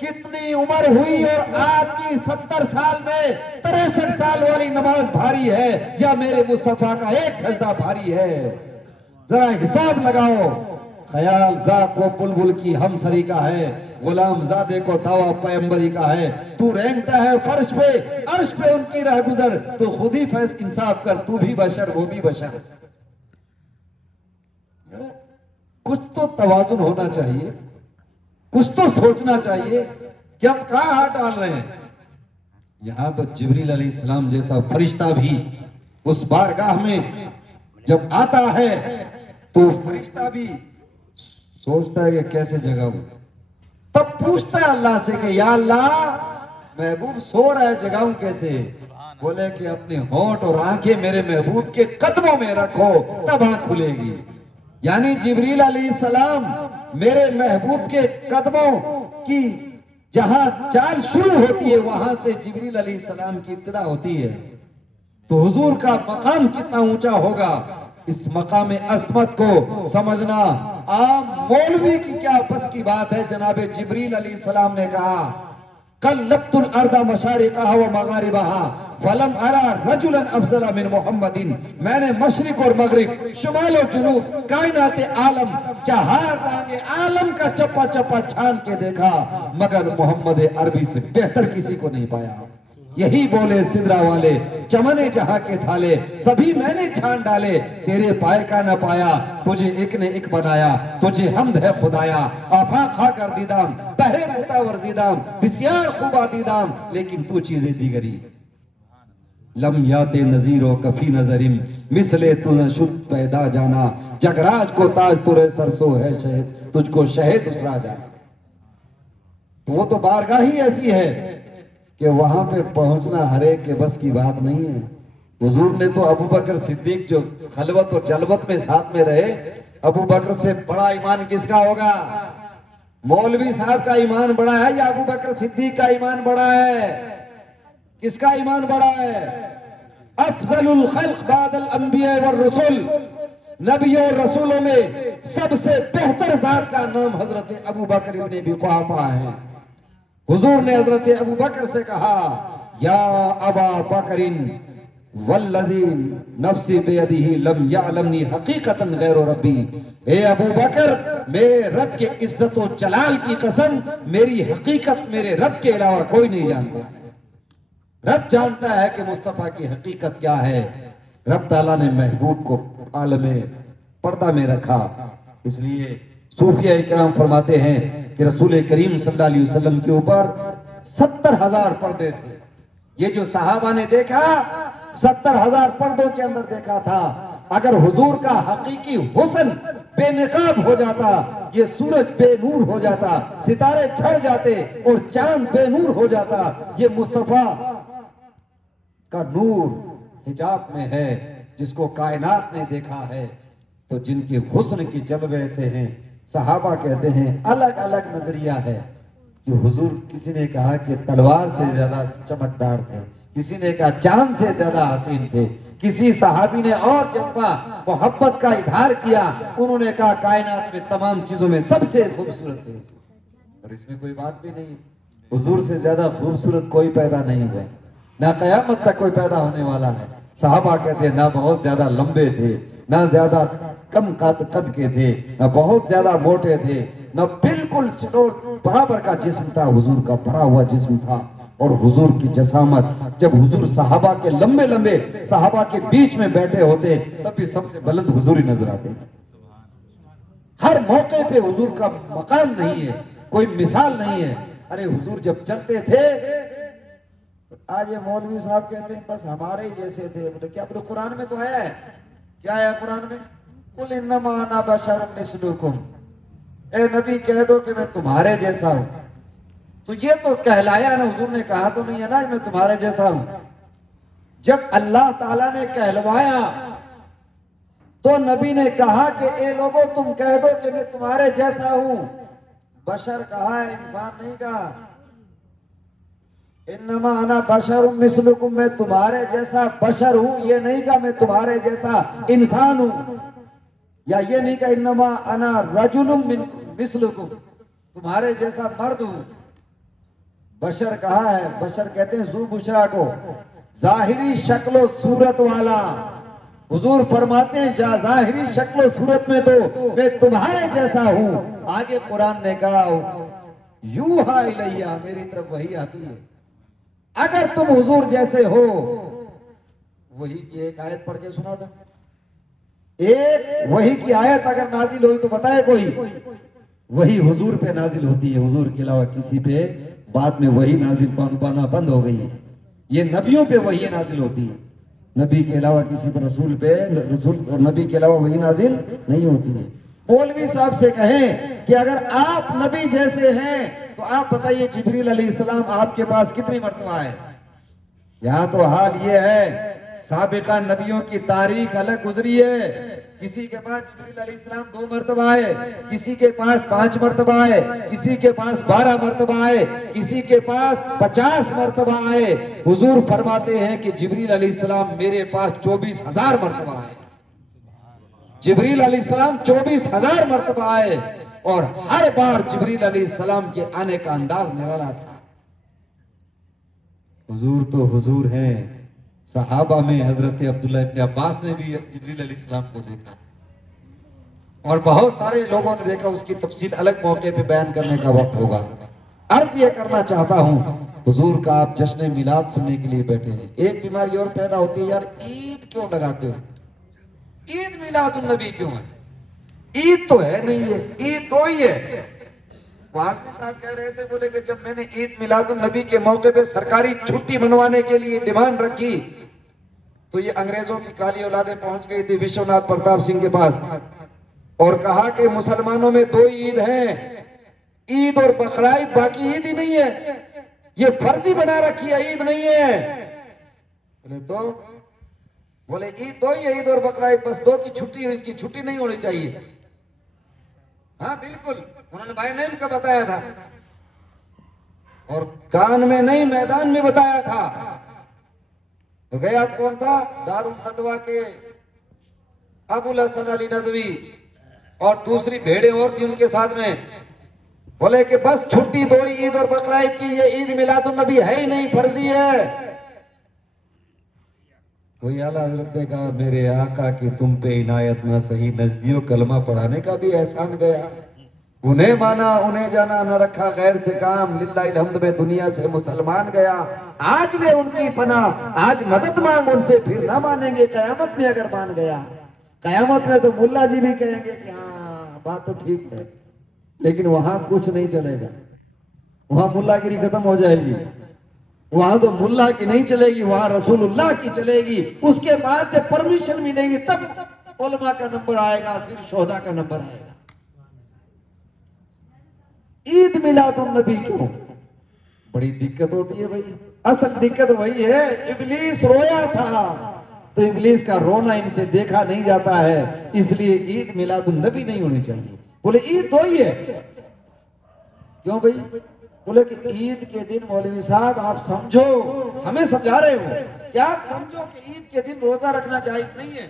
کتنی عمر ہوئی, اور آپ کی 70 سال میں 63 سال والی نماز بھاری ہے یا میرے مصطفیٰ کا ایک سجدہ بھاری ہے؟ ذرا حساب لگاؤ. خیال ذات کو بلبل کی ہمسری کا ہے, غلام زادے کو دعویٰ پیغمبری کا ہے. تو رینگتا ہے فرش پہ, عرش پہ ان کی راہ گزر, تو خود ہی فیض انصاف کر, تو بھی بشر وہ بھی بشر. کچھ تو توازن ہونا چاہیے, کچھ تو سوچنا چاہیے کہ ہم کہاں ہاتھ ڈال رہے ہیں. یہاں تو جبریل علیہ السلام جیسا فرشتہ بھی اس بارگاہ میں جب آتا ہے تو فرشتہ بھی سوچتا ہے کہ کیسے جگہ ہوں. تب پوچھتا ہے اللہ سے کہ یا اللہ محبوب سو رہا ہے, جگاؤں کیسے؟ بولے کہ اپنے ہونٹ اور آنکھیں میرے محبوب کے قدموں میں رکھو, تب آنکھ کھلے گی. یعنی جبریل علیہ السلام میرے محبوب کے قدموں کی جہاں چال شروع ہوتی ہے وہاں سے جبریل علیہ السلام کی ابتدا ہوتی ہے. تو حضور کا مقام کتنا اونچا ہوگا, اس مقام عظمت کو سمجھنا عام مولوی کی کیا بس کی بات ہے. جناب جبریل علیہ السلام نے کہا قلبت الارض مشارقها ومغاربها فلم ارى رجلا افضل من محمد. میں نے مشرق اور مغرب, شمال و جنوب, کائنات عالم, چہار دانگے عالم کا چپا چپا چھان کے دیکھا, مگر محمد عربی سے بہتر کسی کو نہیں پایا. یہی بولے سدرا والے چمنے جہاں کے تھالے, سبھی میں نے چھان ڈالے, تیرے پائے کا نہ پایا, تجھے ایک نے ایک بنایا, تجھے حمد ہے خدایا. آفاق خواہ کر دیدام بہرے موتا ورزیدام, بسیار خوبا دیدام, لیکن تو چیزیں دیگری. لم یات نظیر و کفی نظرم مثل تو نشد پیدا جانا, جگراج کو تاج ترے سرسو ہے شہد, تجھ کو شہد اسرا جانا. وہ تو بارگاہ ہی ایسی ہے کہ وہاں پہ پہنچنا ہر ایک کے بس کی بات نہیں ہے. حضور نے تو ابو بکر صدیق جو خلوت اور جلوت میں ساتھ میں رہے, ابو بکر سے بڑا ایمان کس کا ہوگا؟ مولوی صاحب کا ایمان بڑا ہے یا ابو بکر صدیق کا ایمان بڑا ہے؟ کس کا ایمان بڑا ہے؟ افضل الخلق بعد الانبیاء والرسل, نبیوں اور رسولوں میں سب سے بہتر ذات کا نام حضرت ابو بکر ابن ابی قحافہ ہے. حضور نے حضرت ابو بکر سے کہا یا ابا بکر والذی نفسی بیدہ لم یعلمنی حقیقتا غیر ربی. اے ابو بکر میرے رب کے عزت و جلال کی قسم, میری حقیقت میرے رب کے علاوہ کوئی نہیں جانتا. رب جانتا ہے کہ مصطفیٰ کی حقیقت کیا ہے. رب تعالیٰ نے محبوب کو عالم پردہ میں رکھا. اس لیے صوفیہ اکرام فرماتے ہیں کہ رسول کریم صلی اللہ علیہ وسلم کے اوپر 70,000 پردے تھے. یہ جو صحابہ نے دیکھا 70,000 پردوں کے اندر دیکھا تھا. اگر حضور کا حقیقی حسن بے نقاب ہو جاتا, یہ سورج بے نور ہو جاتا, ستارے چھڑ جاتے اور چاند بے نور ہو جاتا. یہ مصطفیٰ کا نور حجاب میں ہے جس کو کائنات نے دیکھا ہے. تو جن کے حسن کی جلوے سے ہیں, صحابہ کہتے ہیں الگ الگ نظریہ ہے کہ حضور کسی نے کہا کہ تلوار سے زیادہ چمکدار تھے, کسی نے کہا چاند سے زیادہ حسین تھے، کسی صحابی نے اور جذبہ محبت کا اظہار کیا، انہوں نے کہا کائنات میں تمام چیزوں میں سب سے خوبصورت تھے، اور اس میں کوئی بات بھی نہیں، حضور سے زیادہ خوبصورت کوئی پیدا نہیں ہوا، نہ قیامت تک کوئی پیدا ہونے والا ہے۔ صحابہ کہتے ہیں نہ بہت زیادہ لمبے تھے، نہ زیادہ کم قد کے تھے، نہ بہت زیادہ موٹے تھے، نہ بالکل برابر کا جسم تھا، حضور کا بھرا ہوا جسم تھا، اور حضور کی جسامت، جب حضور صحابہ کے لمبے لمبے صحابہ کے بیچ میں بیٹھے ہوتے تب بھی سب سے بلند حضور ہی نظر آتے تھے۔ ہر موقع پہ حضور کا مقام نہیں ہے، کوئی مثال نہیں ہے۔ ارے حضور جب چلتے تھے، آج یہ مولوی صاحب کہتے ہیں بس ہمارے ہی جیسے تھے، بولے کیا؟ بولے قرآن میں تو آیا ہے، کیا ہے قرآن میں؟ قُلْ إِنَّمَا أَنَا بَشَرٌ مِثْلُكُمْ، اے نبی کہہ دو کہ میں تمہارے جیسا ہوں۔ تو یہ تو کہلایا نا، حضور نے کہا تو نہیں ہے نا میں تمہارے جیسا ہوں۔ جب اللہ تعالیٰ نے کہلوایا تو نبی نے کہا کہ اے لوگوں تم کہہ دو کہ میں تمہارے جیسا ہوں۔ بشر کہا ہے، انسان نہیں کہا۔ انما انا بشر مثلکم، میں تمہارے جیسا بشر ہوں، یہ نہیں کہا میں تمہارے جیسا انسان ہوں، یا یہ نہیں کہا انما انا رجل مثلکم، تمہارے جیسا مرد ہوں۔ بشر کہا ہے، بشر کہتے ہیں ذو بشرا کو، ظاہری شکل و صورت والا۔ حضور فرماتے ہیں ظاہری شکل و صورت میں تو میں تمہارے جیسا ہوں۔ آگے قرآن نے کہا یوحا الیہ، میری طرف وحی آتی ہے۔ اگر تم حضور جیسے ہو، وحی کی ایک آیت پڑھ کے سنا تھا، ایک وحی کی آیت اگر نازل ہوئی تو بتائے کوئی؟ وحی حضور پہ نازل ہوتی ہے، حضور کے علاوہ کسی پہ بعد میں وحی نازل پانا بند ہو گئی ہے۔ یہ نبیوں پہ وحی نازل ہوتی ہے، نبی کے علاوہ کسی پر رسول پہ، رسول اور نبی کے علاوہ وحی نازل نہیں ہوتی ہے۔ مولوی صاحب سے کہیں کہ اگر آپ نبی جیسے ہیں تو آپ بتائیے جبریل علیہ السلام آپ کے پاس کتنی مرتبہ آئے؟ یہاں تو حال یہ ہے، سابقہ نبیوں کی تاریخ الگ گزری ہے۔ کسی کے پاس جبریل علیہ السلام 2 مرتبہ آئے، کسی کے پاس 5 مرتبہ آئے، کسی کے پاس 12 مرتبہ آئے، کسی کے پاس 50 مرتبہ آئے۔ حضور فرماتے ہیں کہ جبریل علیہ السلام میرے پاس 24,000 مرتبہ آئے۔ جبریل علیہ السلام 24,000 مرتبہ آئے، اور ہر بار جبریل علیہ السلام کے آنے کا انداز نرالا تھا۔ حضور تو حضور ہیں۔ صحابہ میں حضرت عبداللہ ابن عباس نے بھی جبریل علیہ السلام کو دیکھا، اور بہت سارے لوگوں نے دیکھا، اس کی تفصیل الگ موقع پہ بیان کرنے کا وقت ہوگا۔ عرض یہ کرنا چاہتا ہوں، حضور کا آپ جشن میلاد سننے کے لیے بیٹھے ہیں، ایک بیماری اور پیدا ہوتی ہے، یار عید کیوں لگاتے ہو؟ عید میلاد النبی کیوں ہے؟ عید تو ہے نہیں ہے، عید تو ہی ہے۔ واضح صاحب کہہ رہے تھے، بولے کہ جب میں نے عید میلاد النبی کے موقع پہ سرکاری چھٹی منوانے کے لیے ڈیمانڈ رکھی تو یہ انگریزوں کی کالی اولادیں پہنچ گئی تھی وشوناتھ پرتاپ سنگھ کے پاس، اور کہا کہ مسلمانوں میں 2 عید ہیں، عید اور بقرعید، باقی عید ہی نہیں ہے، یہ فرضی بنا رکھی ہے، عید نہیں ہے۔ بولے عید 2 ہی ہے، عید اور بقرعید، بس 2 کی چھٹی ہو، اس کی چھٹی نہیں ہونی چاہیے۔ ہاں بالکل، انہوں نے بائی نیم کا بتایا تھا، اور کان میں نہیں میدان میں بتایا تھا۔ تو گیا کون تھا؟ دارالندوہ کے ابو الحسن علی ندوی، اور دوسری بھیڑیں اور تھی ان کے ساتھ میں، بولے کہ بس چھٹی 2 ہی، عید اور بقرعید کی، یہ عید میلاد النبی ہے ہی نہیں، فرضی ہے۔ کوئی اعلیٰ حضرت نے کہا میرے آقا کی تم پہ عنایت نہ سہی، نجدیوں کلمہ پڑھانے کا بھی احسان گیا، انہیں مانا انہیں جانا، نہ رکھا غیر سے کام، للہ الحمد میں دنیا سے مسلمان گیا۔ آج لے ان کی پناہ، آج مدد مانگ ان سے، پھر نہ مانیں گے قیامت میں اگر مان گیا۔ قیامت میں تو ملا جی بھی کہیں گے کہ ہاں بات تو ٹھیک ہے، لیکن وہاں کچھ نہیں چلے گا، وہاں ملا گیری ختم ہو جائے گی، وہاں تو ملا کی نہیں چلے گی، وہاں رسول اللہ کی چلے گی۔ اس کے بعد جب پرمیشن ملے گی تب علماء کا نمبر آئے گا، پھر شہداء کا نمبر آئے گا۔ عید میلاد النبی کیوں؟ بڑی دقت ہوتی ہے بھائی، اصل دقت وہی ہے، ابلیس رویا تھا تو ابلیس کا رونا ان سے دیکھا نہیں جاتا ہے، اس لیے عید میلاد النبی نہیں ہونی چاہیے۔ بولے عید 2 ہی ہے، کیوں بھائی؟ بولے کہ عید کے دن مولوی صاحب آپ سمجھو، ہمیں سمجھا رہے ہو کہ آپ سمجھو کہ عید کے دن روزہ رکھنا جائز نہیں ہے.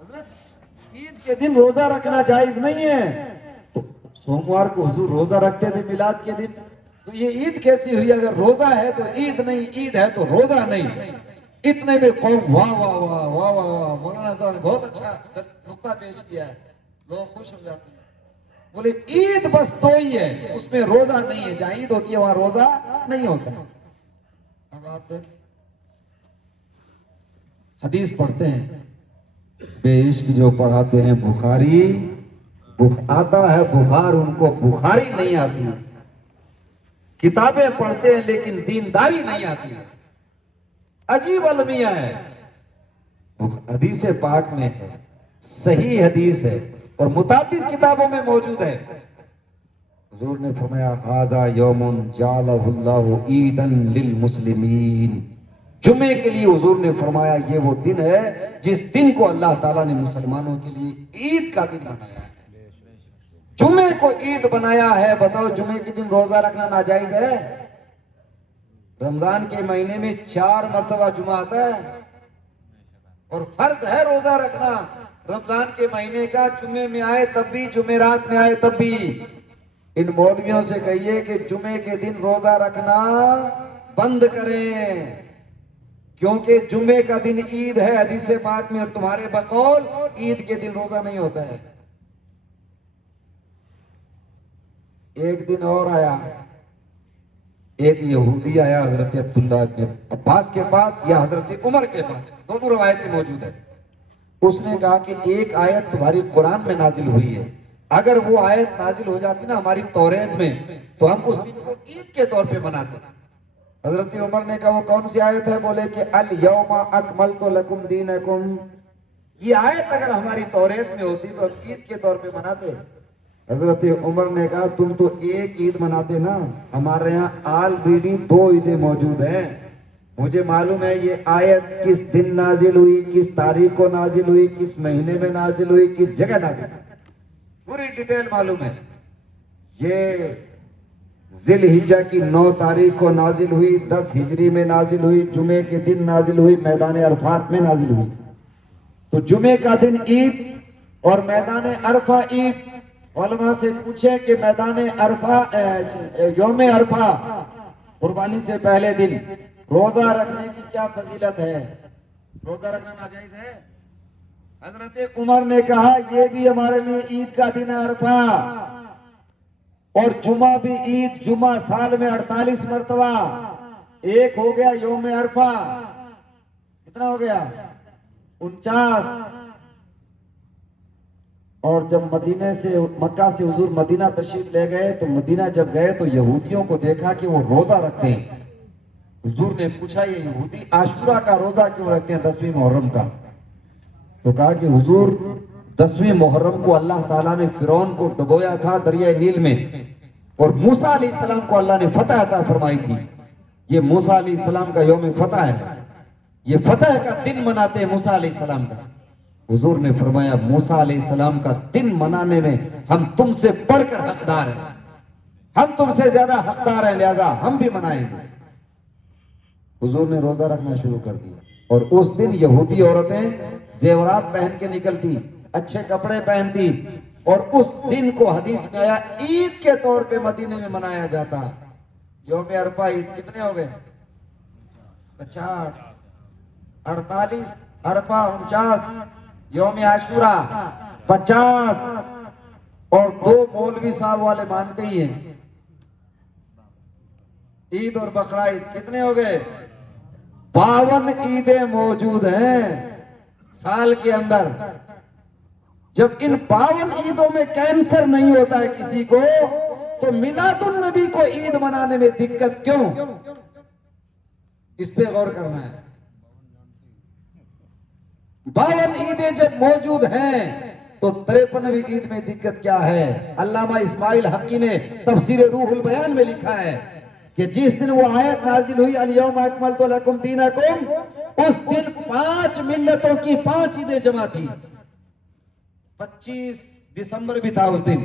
حضرت عید کے دن روزہ رکھنا جائز نہیں ہے. تو سوموار کو حضور روزہ رکھتے تھے میلاد کے دن، تو یہ عید کیسی ہوئی؟ اگر روزہ ہے تو عید نہیں، عید ہے تو روزہ نہیں. اتنے میں قوم واہ واہ واہ واہ واہ واہ، مولانا صاحب نے بہت اچھا نقطہ پیش کیا ہے، لوگ خوش ہو جاتے ہیں. بولے عید بس دو ہی ہے، اس میں روزہ نہیں ہے. جہاں عید ہوتی ہے وہاں روزہ نہیں ہوتا. اب آپ حدیث پڑھتے ہیں، بے عشق جو پڑھاتے ہیں بخاری، آتا ہے بخار، ان کو بخاری نہیں آتی. کتابیں پڑھتے ہیں لیکن دینداری نہیں آتی. عجیب المیہ ہے. حدیث پاک میں ہے، صحیح حدیث ہے اور متعدد کتابوں میں موجود ہے. حضور نے فرمایا ھذا یوم جعلہ اللہ عیدا للمسلمین. جمعے کے لیے حضور نے فرمایا یہ وہ دن ہے جس دن کو اللہ تعالیٰ نے مسلمانوں کے لیے عید کا دن بنایا ہے. جمعے کو عید بنایا ہے. بتاؤ جمعے کے دن روزہ رکھنا ناجائز ہے؟ رمضان کے مہینے میں 4 مرتبہ جمعہ آتا ہے اور فرض ہے روزہ رکھنا. رمضان کے مہینے کا جمعے میں آئے تب بھی، جمعرات میں آئے تب بھی. ان مولویوں سے کہیے کہ جمعے کے دن روزہ رکھنا بند کریں، کیونکہ جمعے کا دن عید ہے حدیث پاک میں، اور تمہارے بقول عید کے دن روزہ نہیں ہوتا ہے. ایک دن اور آیا، ایک یہودی آیا حضرت عبداللہ ابن عباس کے پاس یا حضرت عمر کے پاس، دونوں روایتیں موجود ہیں. اس نے کہا کہ ایک آیت تمہاری قرآن میں نازل ہوئی ہے، اگر وہ آیت نازل ہو جاتی نا ہماری توریت میں تو ہم اس دن کو عید کے طور پہ مناتے. حضرت عمر نے کہا وہ کون سی آیت ہے؟ بولے کہ الیوم اکملت لکم دینکم. یہ آیت اگر ہماری توریت میں ہوتی تو ہم عید کے طور پہ مناتے. حضرت عمر نے کہا تم تو ایک عید مناتے نا، ہمارے یہاں آلریڈی 2 عیدیں موجود ہیں. مجھے معلوم ہے یہ آیت کس دن نازل ہوئی، کس تاریخ کو نازل ہوئی، کس مہینے میں نازل ہوئی، کس جگہ نازل ہوئی، پوری ڈیٹیل معلوم ہے. یہ ذی الحجہ کی 9 تاریخ کو نازل ہوئی، 10 ہجری میں نازل ہوئی، جمعے کے دن نازل ہوئی، میدان عرفات میں نازل ہوئی. تو جمعے کا دن عید اور میدان عرفہ عید. علماء سے پوچھیں کہ میدان عرفہ یوم عرفہ قربانی سے پہلے دن روزہ رکھنے کی کیا فضیلت ہے؟ روزہ رکھنا ناجائز ہے؟ حضرت عمر نے کہا یہ بھی ہمارے لیے عید کا دن ہے عرفہ، اور جمعہ بھی عید. جمعہ سال میں 48 مرتبہ، ایک ہو گیا یوم عرفہ. کتنا ہو گیا؟ 49. اور جب مدینے سے، مکہ سے حضور مدینہ تشریف لے گئے تو مدینہ جب گئے تو یہودیوں کو دیکھا کہ وہ روزہ رکھتے ہیں. حضور نے پوچھا یہ یہودی عاشورہ کا روزہ کیوں رکھتے ہیں، 10ویں محرم کا؟ تو کہا کہ حضور 10ویں محرم کو اللہ تعالیٰ نے فرعون کو ڈبویا تھا دریائے نیل میں، اور موسیٰ علیہ السلام کو اللہ نے فتح عطا فرمائی تھی. یہ موسیٰ علیہ السلام کا یوم فتح ہے، یہ فتح کا دن مناتے ہیں موسیٰ علیہ السلام کا. حضور نے فرمایا موسیٰ علیہ السلام کا دن منانے میں ہم تم سے بڑھ کر حقدار ہیں، ہم تم سے زیادہ حقدار ہیں، لہذا ہم بھی منائیں گے. حضور نے روزہ رکھنا شروع کر دیا، اور اس دن یہودی عورتیں زیورات پہن کے نکلتی، اچھے کپڑے پہنتی، اور اس دن کو حدیث میں آیا عید کے طور پہ مدینے میں منایا جاتا. یوم عرفہ عید کتنے ہو گئے؟ 50. 48 عرفہ 49، یوم عاشورہ 50، اور 2 مولوی صاحب والے مانتے ہی ہیں عید اور بقرعید. کتنے ہو گئے؟ 52 عیدیں موجود ہیں سال کے اندر. جب ان 52 عیدوں میں کینسر نہیں ہوتا ہے کسی کو تو میلاد النبی کو عید منانے میں دقت کیوں؟ اس پہ غور کرنا ہے. 52 عیدیں جب موجود ہیں تو 53ویں عید میں دقت کیا ہے؟ علامہ اسماعیل حقی نے تفسیر روح البیان میں لکھا ہے کہ جس دن وہ آیت نازل ہوئی الیوم اکملت لکم دینکم، اس دن 5 ملتوں کی 5 عیدیں جمع تھی. 25 دسمبر بھی تھا اس دن.